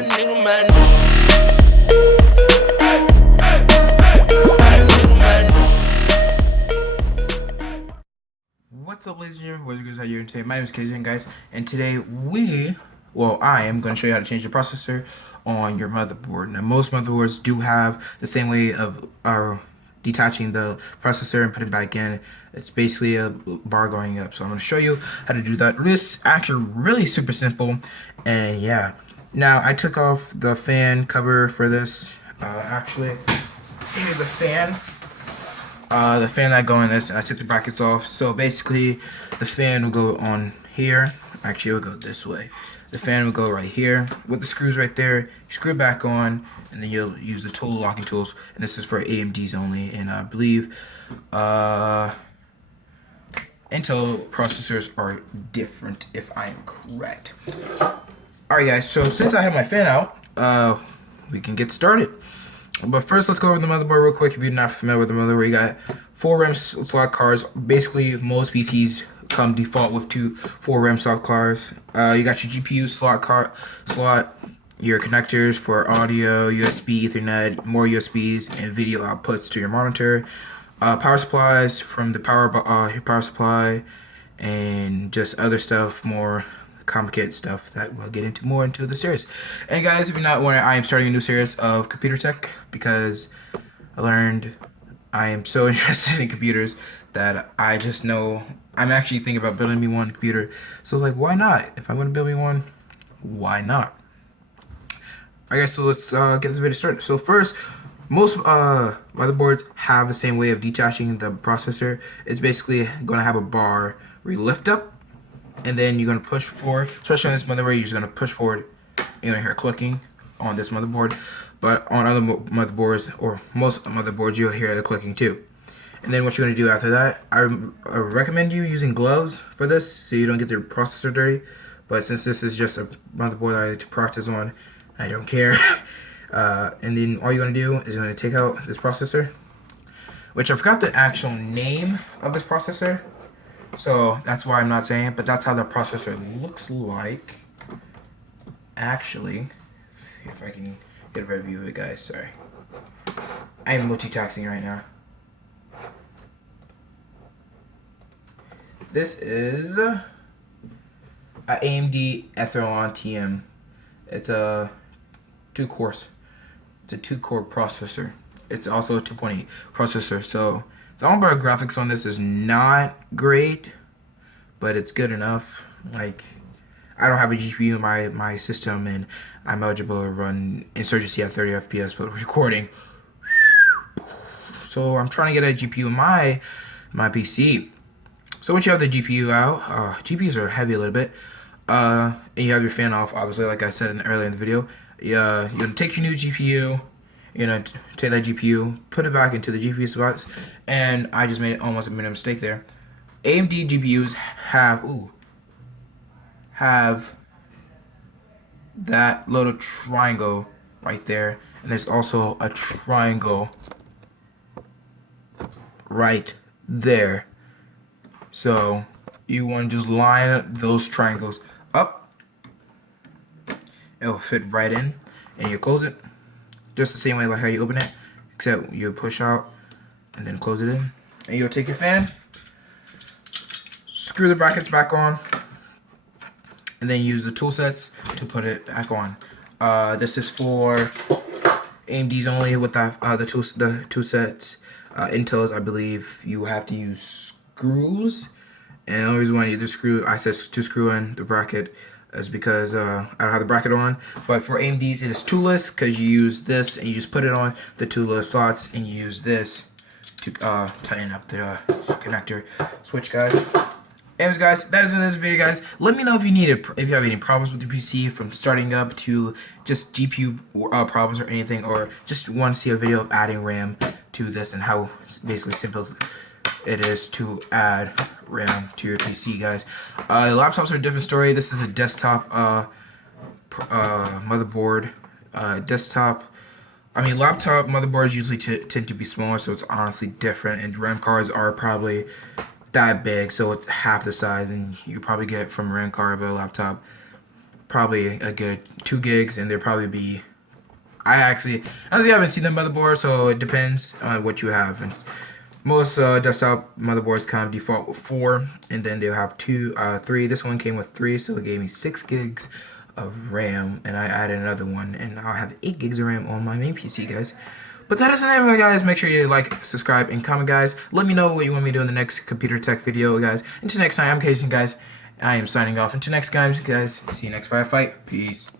What's up, ladies and gentlemen, boys and girls, how you doing today? My name is KZN, guys, and today I am going to show you how to change the processor on your motherboard. Now, most motherboards do have the same way of detaching the processor and putting it back in. It's basically a bar going up, so I'm going to show you how to do that. This is actually really super simple, and yeah. Now, I took off the fan cover for this. Actually, here's the fan. The fan that go in this, and I took the brackets off. So basically, the fan will go on here. Actually, it will go this way. The fan will go right here with the screws right there. You screw it back on, and then you'll use the tool locking tools. And this is for AMDs only. And I believe Intel processors are different, if I'm correct. Alright, guys. So since I have my fan out, we can get started. But first, let's go over the motherboard real quick. If you're not familiar with the motherboard, you got 4 RAM slot cards. Basically, most PCs come default with 4 RAM slot cards. You got your GPU slot, your connectors for audio, USB, Ethernet, more USBs, and video outputs to your monitor. Power supplies from the power supply, and just other stuff, more complicated stuff that we'll get into more into the series. And guys, if you're not wondering, I am starting a new series of computer tech because I learned I am so interested in computers that I just know I'm actually thinking about building me one computer. So I was like, why not? If I'm going to build me one, why not? Alright guys, so let's get this video started. So first, most motherboards have the same way of detaching the processor. It's basically going to have a bar where you lift up, and then you're going to push forward. Especially on this motherboard, you're just going to push forward. You're going to hear clicking on this motherboard. But on other motherboards, or most motherboards, you'll hear the clicking too. And then what you're going to do after that, I recommend you using gloves for this so you don't get the processor dirty. But since this is just a motherboard I like to practice on, I don't care. And then all you're going to do is you're going to take out this processor, which I forgot the actual name of this processor. So that's why I'm not saying it, but that's how the processor looks like. Actually, if I can get a better view of it, guys, sorry. I'm multitasking right now. This is a AMD Athlon TM. It's a 2-core processor. It's also a 2.8 processor, so the onboard graphics on this is not great, but it's good enough. Like, I don't have a GPU in my system, and I'm eligible to run Insurgency at 30 FPS, but recording. So I'm trying to get a GPU in my PC. So once you have the GPU out, GPUs are heavy a little bit, and you have your fan off, obviously, like I said earlier in the video. You're gonna take your new GPU. You're gonna take that GPU, put it back into the GPU slots, and I just made a mistake there. AMD GPUs have that little triangle right there, and there's also a triangle right there. So you want to just line those triangles up. It'll fit right in, and you close it. Just the same way like how you open it, except you push out and then close it in. And you'll take your fan, screw the brackets back on, and then use the tool sets to put it back on. This is for AMDs only with the two sets. Intel's, I believe, you have to use screws. And the only reason why I need I said to screw in the bracket is because I don't have the bracket on. But for AMDs, it is toolless because you use this and you just put it on the toolless slots, and you use this to tighten up the connector switch, guys. Anyways, guys, that is it in this video, guys. Let me know if you have any problems with your PC, from starting up to just GPU problems or anything, or just want to see a video of adding RAM to this and how basically simple it is to add RAM to your PC, guys. Laptops are a different story. This is a desktop motherboard. Laptop motherboards usually tend to be smaller, so it's honestly different. And RAM cards are probably that big, so it's half the size, and you probably get from a RAM card of a laptop probably a good 2 gigs, and there'll probably be. I honestly haven't seen the motherboard, so it depends on what you have. And most desktop motherboards come default with 4, and then they'll have 3. This one came with 3, so it gave me 6 gigs of RAM, and I added another one, and I'll have 8 gigs of RAM on my main PC, guys. But that isn't it, guys. Make sure you like, subscribe, and comment, guys. Let me know what you want me to do in the next computer tech video, guys. Until next time, I'm Casey, guys. I am signing off. Until next time, guys. See you next firefight. Peace.